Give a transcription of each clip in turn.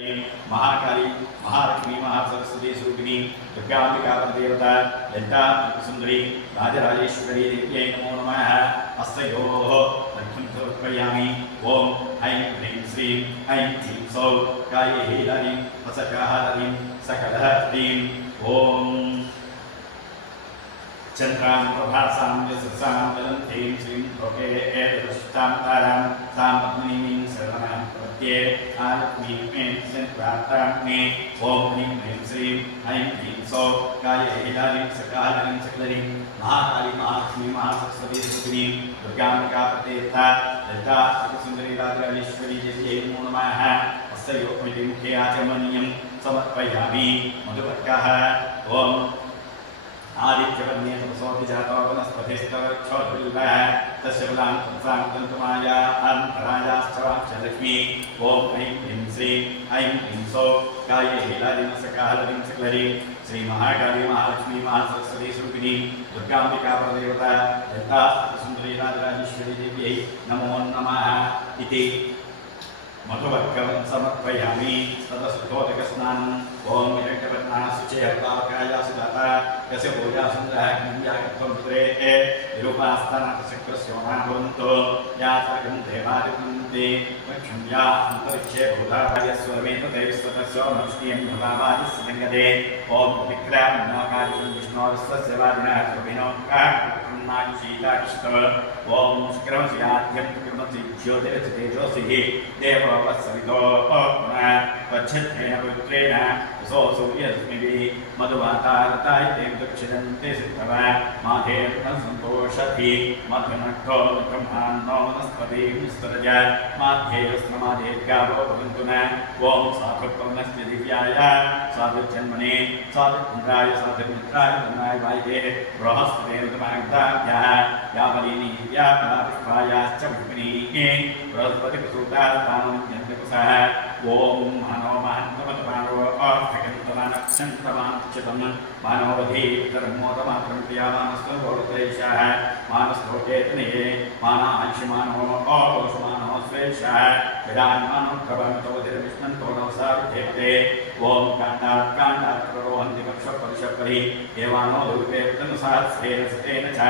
महाकाली महालक्ष्मी महासरस्वती स्वरूपिणी दुर्गांबिका देवता ललिता सुंदरी राजराजेश्वरी देव्यै नमो नमः। हस्तयोः अर्घ्यं समर्पयामि। ओम ऐं ह्रीं श्रीं ऐं ह्रीं सौः काये हीलारीं वसकाहारीं सकलहरीं ओम चंद्रां प्रभासां यशसां ज्वलन्तीं श्रीं लोके एतदुष्टां तारां सां पद्मिनीं शरणं प्रपद्ये आलक्ष्मीं मे चन्द्रातां मे ओम ह्रीं ह्रीं श्रीं ऐं ह्रीं सौः काये हीलारीं सकलहरीं सकलरीं महाकाली महालक्ष्मी महासरस्वती स्वरूपिणी दुर्गांबिका देवता ललिता सुंदरी राजराजेश्वरी देव्यै नमो नमः। हस्तयोः मुखे आचमनीयं समर्पयामि। मधुपर्कः ओम आदित्यवर्णे तपसोऽपि जातो वनस्पतिस्तवक्षोर्बिल्वः तस्य फलां पुंसां तन्तुमाया अन्तरायाश्च लक्ष्मी ओम ऐं ह्रीं श्रीं ऐं ह्रीं सौः काये हीलारीं सकलहरीं सकलरीं श्री महाकाली महालक्ष्मी महासरस्वती स्वरूपिणी दुर्गांबिका देवता ललिता सुंदरी राजराजेश्वरी देव्यै नमो नमः। इति मधुवर्कं समर्पयामि। ततस्तोदकस्नानम् ओम विरक्तपत्ना शुचयर्तावकाया सुजाता यस्य पूजा सुन्दरः किञ्जाकत्वं पुत्रे निरूपास्थानचक्रस्योमा भवन्तु या सर्गं देवादिवन्ति लक्ष्म्या अन्तरिक्षे भूताभार्यस्वरमेतते विश्वतस्यो नष्टियं भवादिस्सङ्गते ओम विक्रामनाकारिं विष्णोर्स्तस्य वादिनः प्रभिनोक्काः शीताकृष्ण ओम शुक्रमस्याद्यं कृमसि ज्योतिरचितेजोषिः देववत्सवितो वच्छत्रेण पवित्रेण सो सूर्यस्मिभिः मधुवातारतायते दक्षिणन्ते सिद्धव माधेन सन्तोषति मध्यनक्तो ब्रह्माण्डो वनस्पतिः विस्तरज माध्येयस्नमादेर्गावो भवन्तु न ओम साधुपर्णस्य दिव्याय साधुजन्मने साधुन्द्राय साधुमित्राय धनाय वायवे बृहस्पतिर्दमाग्धाभ्यः यावलीनि यापरापुष्पायाश्च पुष्पिणीः बृहस्पतिप्रसूतास्तानं यन्त्रकुशः ओम मानव महन्तमतमानो अर्थकन्तमानक्षन्तमानच्युतं मानववधि कर्मोदमात्रम्प्रियामानस्तोषः मानस्तोकेतने मानांशमानो अकोशमानो स्वेषः विरान्मानो प्रभन्तोधिर्विष्णन्तो नवसारुधेते ओम काण्डात्काण्डात्रोहन्ति पक्षपरिशपरि देवानो रूपे तनुसहस्रेण सतेन च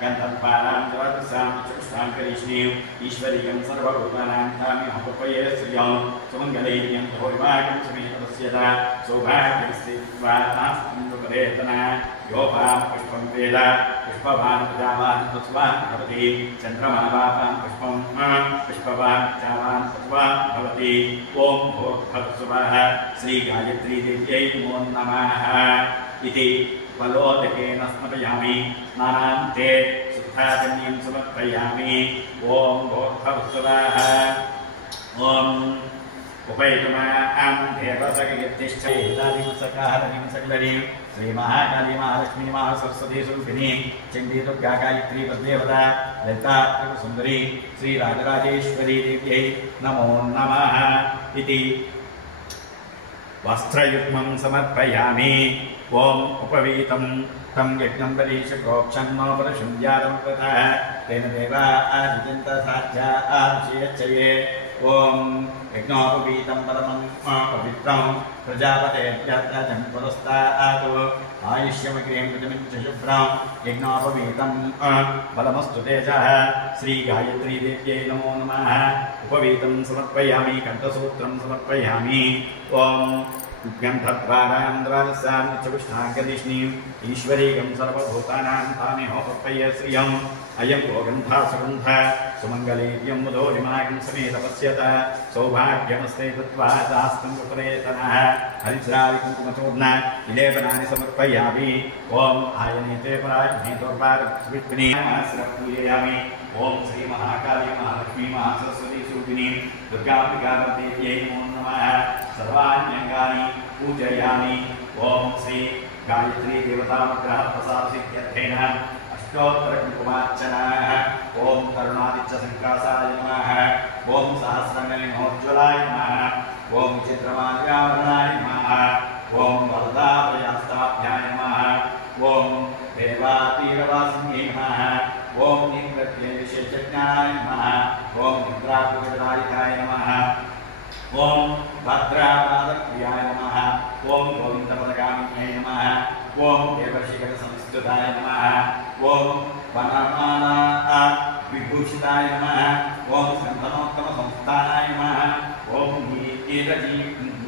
गन्धद्वारां जवदसां चक्षुषां करिष्णीं ईश्वरीयं सर्वभूतानां तामिह पपये श्रियं सुमङ्गलैर्यं भोरिवागं समेतस्यता सौभाग्यस्थित्वानास्तिन्दुपदेतना योपां पुष्पं वेद पुष्पवान् प्रजावान् पुष्पान् भवति चन्द्रमावापां पुष्पं पुष्पवान् प्रजावान् पुष्पान् भवति ओम भोर्भवस्वः श्री गायत्री देव्यै नमो नमः। इति वलोदकेन स्मपयामि। स्नानान्ते शुद्धाचम्यं समर्पयामि। ओम भोर्भवस्वः ओम उपैतुमां देवसगयतिष्ठैतादिं सकाहरीं सकलरीं श्री महाकाली महालक्ष्मी महासरस्वती स्वरूपिणी चण्डी दुर्गा गायत्री देवता ललिता सुंदरी श्री राजराजेश्वरी देव्यै नमो नमः। इति वस्त्रयुग्मं समर्पयामि। ओम उपवीतं तं यज्ञं परीशकोक्षन्नो परशुञ्जातं ततः तेन देवा आदित्यन्त साध्या आरुषयच्चये ओम यज्ञोपवीतं परमं पवित्रं प्रजापतेभ्यः पुरस्तात् आयुष्यमग्रें प्रजमिञ्च शुभ्रं यज्ञोपवीतं बलमस्तु तेजः श्री गायत्री देव्यै नमो नमः। उपवीतं समर्पयामि। कण्ठसूत्रं समर्पयामि। ओम गन्धद्वारां द्वारसां चतुष्टाङ्गदिष्णीं ईश्वरीयं सर्वभूतानां तामेहोपपय्य श्रियम् अयं गोगन्धा सुगन्ध सुमङ्गलेभ्यं मुदोरिमागं समेत पश्यत सौभाग्यमस्ते कृत्वा दास्तं उपरेतनः हरिद्रादिकुङ्कुमचूर्ण विलेपनानि समर्पयामि। ओम आयनेते पराज्ञेतोर्वारविष्णुनी पूजयामि। ओम श्री महाकाली महालक्ष्मी महासरस्वती स्वरूपिणी दुर्गांबिका देव्यै नमो नमः। सर्वाण्यङ्गानि पूजयामि। ओम श्री गायत्री देवतानुग्रह प्रसादसिद्ध्यर्थेन अष्टोत्तरकुङ्कुमार्चनाः। ओम करुणादित्य संकासाय नमः। ओम सहस्रनलिनोज्ज्वलाय नमः। ओम चित्रमाल्यावरणाय नमः। ओम वरदाभयास्ताभ्याय नमः। ओम देवातीरवासिन्यै नमः। ओम इंद्रक्लेशज्ञानाय नमः। ओम इंद्राकुशदायिकाय नमः। ओम भद्रापाद ओम देवर्षिगण संस्तुताय नमः ओम वनमाला विभूषिताय नमः ओम स्कंदनोत्तम संस्थानाय नमः ओम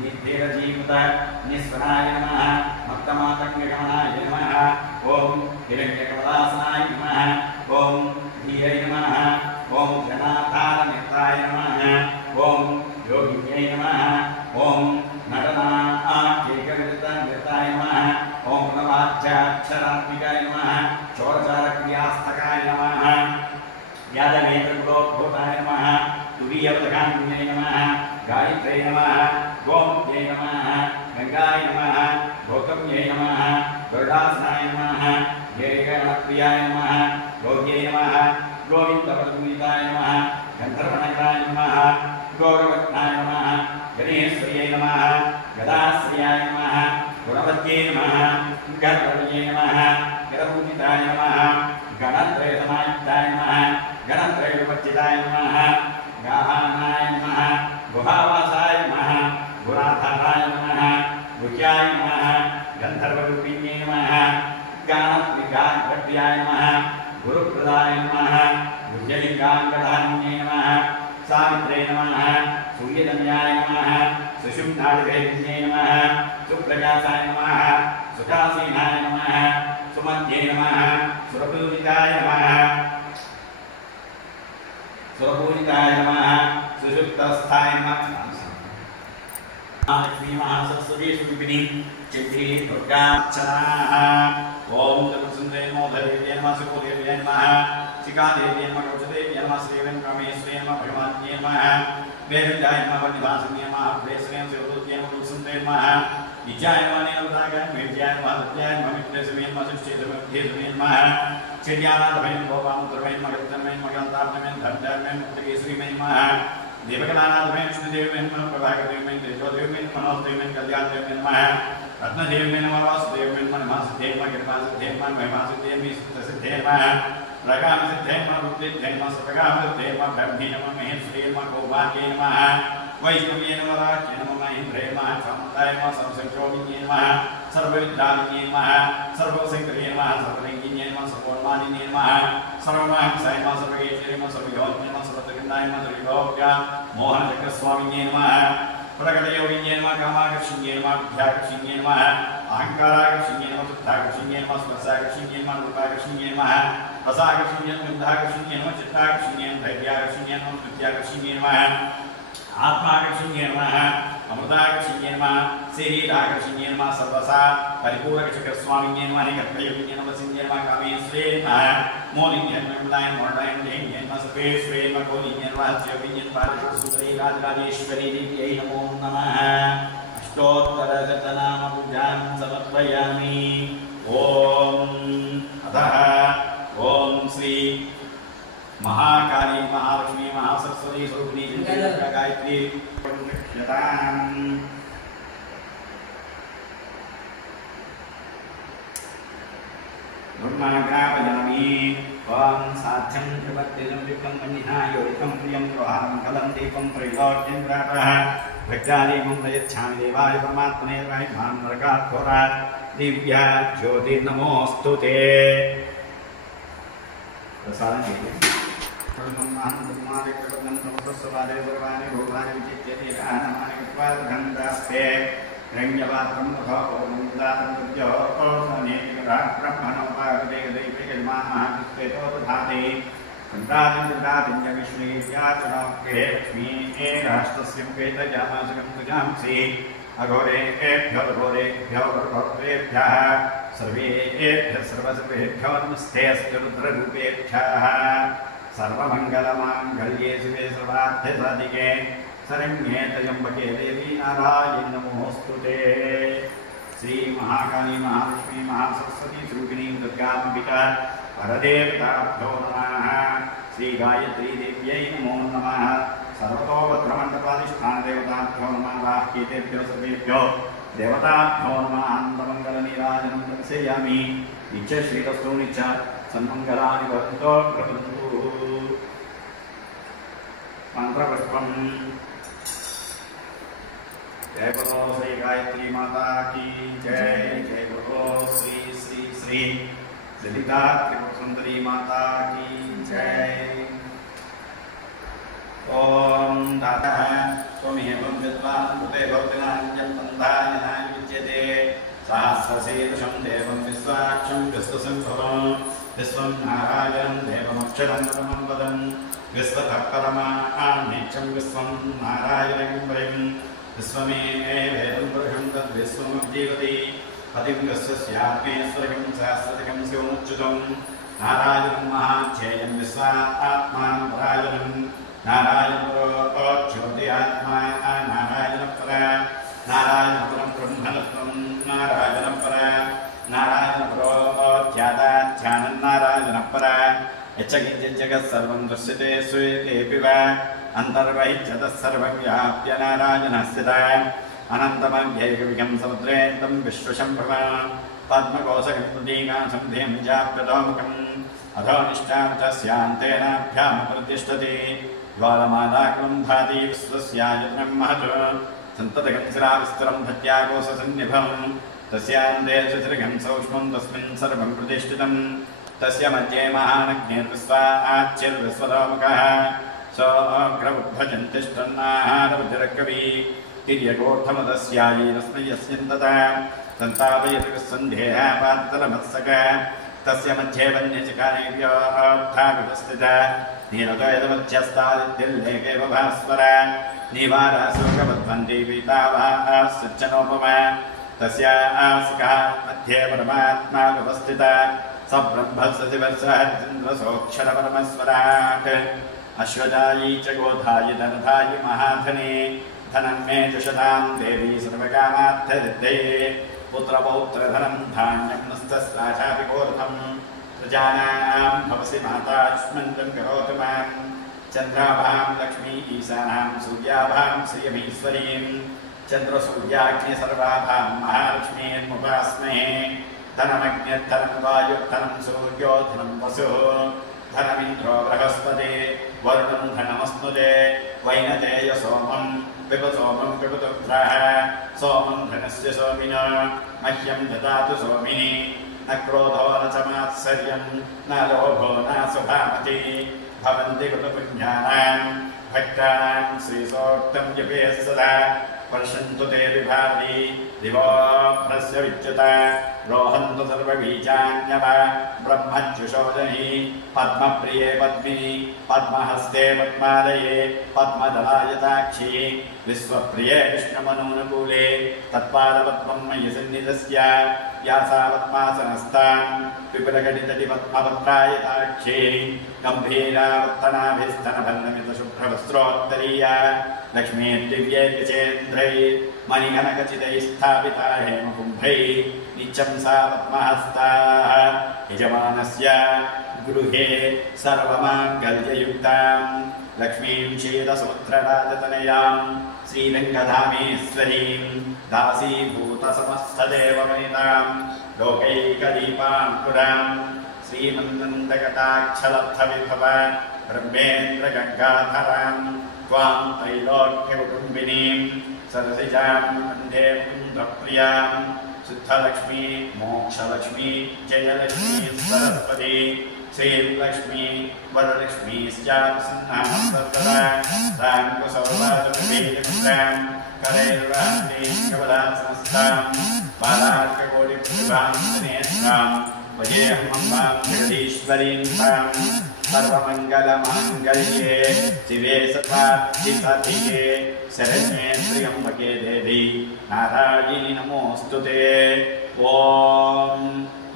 नीतिरजीवित निस्वराय नमः मत्तमातंगगमनाय नमः ओम हिरण्यकमलासनाय नमः ओम धीरै नमः ओम जनाधारनिताय नमः ओम योगिन्यै नमः ओम नटनाकेकविरुद्धाय नमः ओम नवाच्याक्षरात्मिकाय नमः चोरचारक्रियास्तकाय नमः यादवेन्द्रकुलोद्भूताय नमः तुरीयपदकान्विन्यै नमः गायत्र्यै नमः गोमत्यै नमः गंगाय नमः गौतम्यै नमः गरुडासनाय नमः जयगणप्रियाय नमः गौर्यै नमः गोविन्दपदपूजिताय नमः गन्धर्वनगराय नमः गौरवत्नाय नमः गणेश्वर्यै नमः गदाश्रियाय नमः गुणवत्यै नमः गणपतये नमः गणपूजिताय नमः गणत्रयसमायुक्ताय नमः गणत्रयविवर्जिताय नमः गाहानाय नमः गुहावासाय नमः गुणाधाराय नमः गुह्याय नमः गन्धर्वरूपिण्यै नमः गानप्रियाय नमः गुरुप्रदाय नमः गुह्यलिङ्गाङ्गधारिण्यै नमः सावित्र्यै नमः सूर्यधन्याय नमः सुषुम्नादिभेदिन्यै नमः सुप्रजासाय नमः सुखासीनाय नमः सुमत्यै नमः सुरपूजिताय नमः सुषुप्तस्थाय नमः लक्ष्मी महासरस्वती स्वरूपिणी चित्री दुर्गार्चनाः ओम जगत्सुन्दरे मोददेव्यै नमः सुकोदेव्यै नमः शिखादेव्यै नमः कौशदेव्यै नमः श्रीवेङ्कटेश्वर्यै नमः भगवान्यै नमः वेदव्याय नमः वन्यवासिन्यै नमः प्रेस्वर्यै शिवदूत्यै नमः सुन्दरे नमः विद्याय नमः नीलवदागाय विद्याय नमः सत्याय नमः विद्याय नमः सुष्ठेतमध्येतमे नमः चिद्यानाथमय भोपामुत्रमय नमः गतमय नमः गन्तात्मय धर्मजन्मय मुक्तिकेश्वरीमय नमः देवकलानाथमय विष्णुदेवमय नमः प्रभाकरदेवमय तेजोदेवमय मनोदेवमय कल्याणदेवमय नमः रत्नदेवमय नमः वासुदेवमय नमः महासिद्धे नमः कृपासिद्धे नमः महिमासिद्धे नमः सिद्धसिद्धे नमः प्रगामसिद्धे नमः बुद्धिसिद्धे नमः सतगामसिद्धे नमः ब्रह्मे नमः महेश्वरे नमः गौभाग्ये नमः वैष्णव्ये नमः राज्ये नमः महेन्द्रे नमः चामुण्डाय नमः सर्वसंख्योगिन्ये नमः सर्वविद्याविन्ये नमः सर्वशङ्करे नमः सर्वलिङ्गिन्ये नमः सर्वोन्मादिन्ये नमः सर्वमहंसाय नमः सर्वगेश्वरे नमः सर्वयोगिन्ये नमः सर्वत्रिगन्धाय नमः सर्वयोग्या मोहनचक्रस्वामिन्ये नमः प्रकटयोगिन्ये नमः कामाकर्षिण्ये नमः बुद्ध्याकर्षिण्ये नमः अहङ्काराकर्षिण्ये नमः शुद्धाकर्षिण्ये नमः स्पर्शाकर्षिण्ये नमः रूपाकर्षिण्ये नमः रसाकर्षिण्ये नमः गन्धाकर्षिण्ये नमः चित्ताकर्षिण्ये नमः धैर्याकर्षिण्ये नमः स्मृत्याकर्षिण्ये नमः आत्माकर्षिण्ये नमः अमृताकर्षिण्ये नमः शरीराकर्षिण्ये नमः सर्वसा परिपूरकचक्रस्वामिन्ये नमः निकटयोगिन्ये नमः सिन्ये नमः कामेश्वरे नमः मोलिन्ये नमः विमलाय मोर्डायन्ये नमः सर्वेश्वरे नमः कोलिन्ये नमः ज्योतिन्ये नमः सुन्दरी राजराजेश्वरी देव्यै नमो नमः अष्टोत्तरशतनामपूजां समर्पयामि ओम अतः ओम श्री महाकाली महालक्ष्मी महासरस्वती स्वरूपिणी गायत्री ब्रह्मणाग्रापयामि ओम साध्यं प्रपत्तिलं विप्लं मन्निहायोरितं प्रियं प्रहारं कलं दीपं त्रैलोक्यं प्रातः भक्तादीपं प्रयच्छामि देवाय परमात्मने रायमान् नरकात् दिव्या ज्योतिर्नमोऽस्तु ते प्रसादं कीजिए रंगपात्रं अघोरेभ्यो घोरेभ्यो घोरेभ्यः सर्वेभ्यः सर्वसर्वेभ्यो नमस्ते अस्तु रुद्ररूपेभ्यः सर्वमङ्गलमाङ्गल्ये शिवे सर्वार्थसाधिके शरण्ये त्र्यम्बके देवी नारायणी नमोऽस्तु ते। श्री महाकाली महालक्ष्मी महासरस्वती स्वरूपिणी दुर्गाम्बिका परदेवताभ्यो नमः। श्री गायत्री देव्यै नमो नमः। सर्वतोपत्रमण्डपाधिष्ठान देवताभ्यो नमः। वाक्येतेभ्यो सर्वेभ्यो देवताभ्यो नमः। आनन्दमङ्गलनीराजनं दर्शयामि। नित्य श्रीरस्तु नित्य सन्मङ्गलानि भवन्तु भवन्तु। मंत्रपुष्पम। जय बोलो श्री गायत्री माता की जय। जय बोलो श्री श्री ललिता त्रिपुर सुंदरी माता की जय। ओम दाता त्वमेवं विद्वान् भूते भवतिनान्यं पन्थायनाय विद्यते सहस्रशीर्षं देवं विश्वाक्षं विश्वसंभवं विश्वं नारायणं देवमक्षरं परमं पदं विश्वतः परमान्नित्यं विश्वं नारायणं वयं विश्वमेवेदं पुरुषं तद्विश्वमुज्जीवति पतिं विश्वस्यात्मेश्वरं सहस्रतिकं शिवमुच्युतं नारायणं महाध्येयं विश्वात्मानं परायणं नारायणपरो ज्योति आत्मा नारायणपरा नारायणपरं ब्रह्मणत्वं नारायणपरा नारायणपरो ध्यानं नारायणपरा यच्चकिञ्चिज्जगत् सर्वं दृश्यते श्रूयतेऽपि वा अन्तर्बहिर्जगत् सर्वं व्याप्य नारायणस्थितः अनन्तमव्यैकविकं समुद्रेन्दं विश्वशम्भवा पद्मकोशकं प्रतीकाशं ध्येयं जाप्यतोमुखम् अधो निष्ठां च स्यान्तेनाभ्यां प्रतिष्ठति ज्वालमालाकं भाति विश्वस्यायतनं महत् सन्ततकं शिराविस्तरं भट्याकोशसन्निभं तस्यान्ते सुसृगं सूक्ष्मं तस्मिन् सर्वं प्रतिष्ठितं तस्य मध्ये महानग्निर्विश्वाच्चिर्विश्वतोमुखः सोऽग्रमुद्भजन्तिष्ठन्नाहारवज्रकवि तिर्यकोऽर्थमदस्यायैरस्मै यस्यन्ततः सन्तापयति विस्सन्देहापात्तरमत्सक तस्य मध्ये वन्यचिकानेभ्योऽर्थाविवस्थितः नीलतोयदमध्यस्तादित्यल्लेखेव भास्वर निवाराशोकवद्वन्ति पीतावासज्जनोपमा तस्य आसिकः मध्ये परमात्मा व्यवस्थितः स ब्रह्मसदिवर्षहरिन्द्रसोऽक्षरपरमस्वराट् अश्वजायी च गोधायि धनधायि महाधने धनं मे जुषतां देवी सर्वकामार्थसिद्धये पुत्रपौत्रधनं धान्यं नस्तस्राशापि कोर्थं प्रजानां भवसि माताश्मन्तं करोतु मां चन्द्राभां लक्ष्मी ईशानां सूर्याभां श्रियमीश्वरीं चन्द्रसूर्याग्निसर्वाभां महालक्ष्मीर्मुपास्महे धनमग्निर्धनं वायुर्धनं सूर्यो धनं वसुः धनमिन्द्रो बृहस्पते वरुणं धनमस्नुते वैनतेय सोमं पिबसोमं पिबतुभ्रः सोमं धनस्य सोमिनो मह्यं ददातु सोमिनि न क्रोधो न च मात्सर्यं न लोभो न सुभामति भवन्ति कृतपुण्यानां भक्तानां श्रीसोक्तं जपेः सदा वर्षन्तु ते विभाति दिवो भ्रस्य विच्युत रोहन्तु सर्वबीजान्यव ब्रह्मज्युषोदहि पद्मप्रिये पद्मिनि पद्महस्ते पद्मालये पद्मदलायताक्षी विश्वप्रिये विष्णुमनूनुकूले तत्पादपद्मं मयि सन्निधस्य या सा पद्मासनस्तां विपुलघटितटि पद्मपत्रायताक्षी गम्भीरावर्तनाभिस्तनभन्नमितशुभ्रवस्त्रोत्तरीया लक्ष्मीर्दिव्यैर्विचेन्द्रैः मणिकनकचितैः स्थापिता हेमकुम्भैः नित्यं सा पद्महस्ताः यजमानस्य गृहे सर्वमाङ्गल्ययुक्तां लक्ष्मीं शीलसूत्रराजतनयां श्रीरङ्गधामेश्वरीं दासीभूतसमस्तदेववनितां लोकैकदीपाङ्कुरां श्रीमन्नन्दकटाक्षलब्धविभव ब्रह्मेन्द्रगङ्गाधरां त्वां त्रैलोक्यकुटुम्बिनीं सरसिजां वन्दे मुकुन्दप्रियां शुद्धलक्ष्मी मोक्षलक्ष्मी जयलक्ष्मी सरस्वती श्रीलक्ष्मी वरलक्ष्मी स्यात्सन्नां सर्वदा तां कुशलवाचकवेदिकां करैर्वान्ते कमलासनस्थां बालार्ककोटिप्रभां नेत्रां वजेऽहमम्बां जगदीश्वरीं तां सर्वमङ्गलमाङ्गल्ये शिवे सदाधिपतिये शरण्ये त्र्यम्बके देवी नारायणि नमोऽस्तु ते। ॐ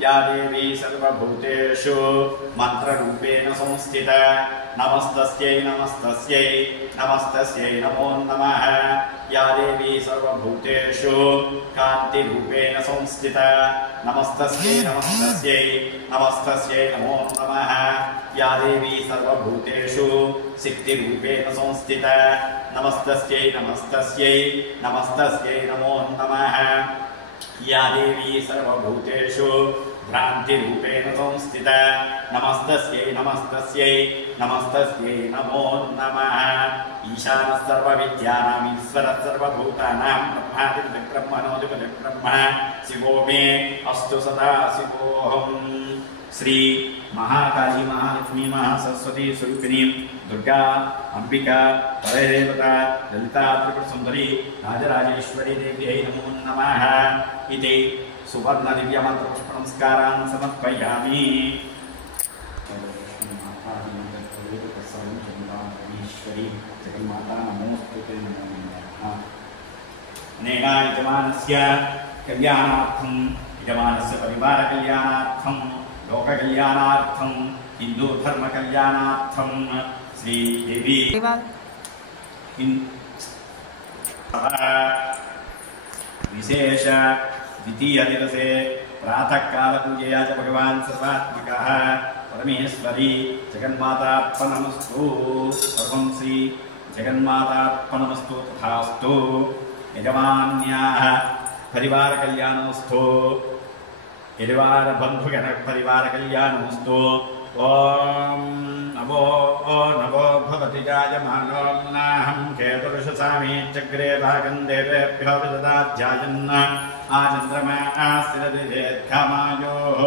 या देवी सर्वभूतेषु मन्त्ररूपेण संस्थिता नमस्तस्यै नमस्तस्यै नमस्तस्यै नमो नमः। या देवी सर्वभूतेषु कान्तिरूपेण संस्थिता नमस्तस्यै नमस्तस्यै नमस्तस्यै नमो नमः। या देवी सर्वभूतेषु शक्तिरूपेण संस्थिता नमस्तस्यै नमस्तस्यै नमस्तस्यै नमो नमः। या देवी सर्वभूतेषु भ्रान्तिरूपेण संस्थिता नमस्तस्यै नमस्तस्यै नमस्तस्यै नमो नमः ईशानः सर्वविद्यानाम् ईश्वरः सर्वभूतानां ब्रह्मादिब्रह्मणोऽधिपतिर्ब्रह्म शिवो मे अस्तु सदा शिवोऽहम् श्री महाकाली महालक्ष्मी महासरस्वती स्वरूपिणी दुर्गा अंबिका परदेवता ललिता त्रिपुरसुंदरी राजराजेश्वरी देव्यै नमो नमः इति सुवर्ण दिव्य मंत्र पुष्प नमस्कारान् समर्पयामि। जगन्माता नमोस्तुते अनेन यजमानस्य कल्याणार्थं यजमानस्य परिवार कल्याणार्थं लोक कल्याणार्थं हिंदू धर्म कल्याणार्थं श्री देवी विशेष द्वितीय दिवसे प्रातः काल पूजया च भगवान् सर्वात्मकः परमेश्वरी जगन्मातार्पणमस्तु सर्वं श्री जगन्मातार्पणमस्तु तथास्तु यजमान्याः परिवार कल्याणमस्तु यजमान बंधुगण परिवार कल्याणमस्तु ओम नमो नमो भगवति जायमानोऽहं केतुर्षसामि चक्रे भागं देवेभ्यो विददाध्यायन् आचन्द्रमास्तिरदिर्घमायोः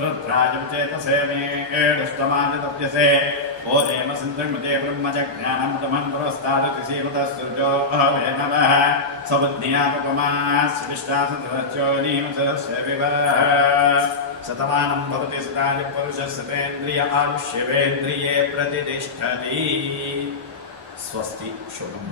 रुद्राजचेतसे मे एडुष्टमादितप्यसे ओदेम सिन्धुमते ब्रह्मजज्ञानं तमं पुरस्तादति सीवतस्सुर्जो नमः सवज्ञापकमास्विष्टासुतरच्योनीमसस्य विवाह शतमानं भवति सदानि पुरुषस्येन्द्रिय आयुष्यवेन्द्रिये प्रतिष्ठति। स्वस्ति शोभम्।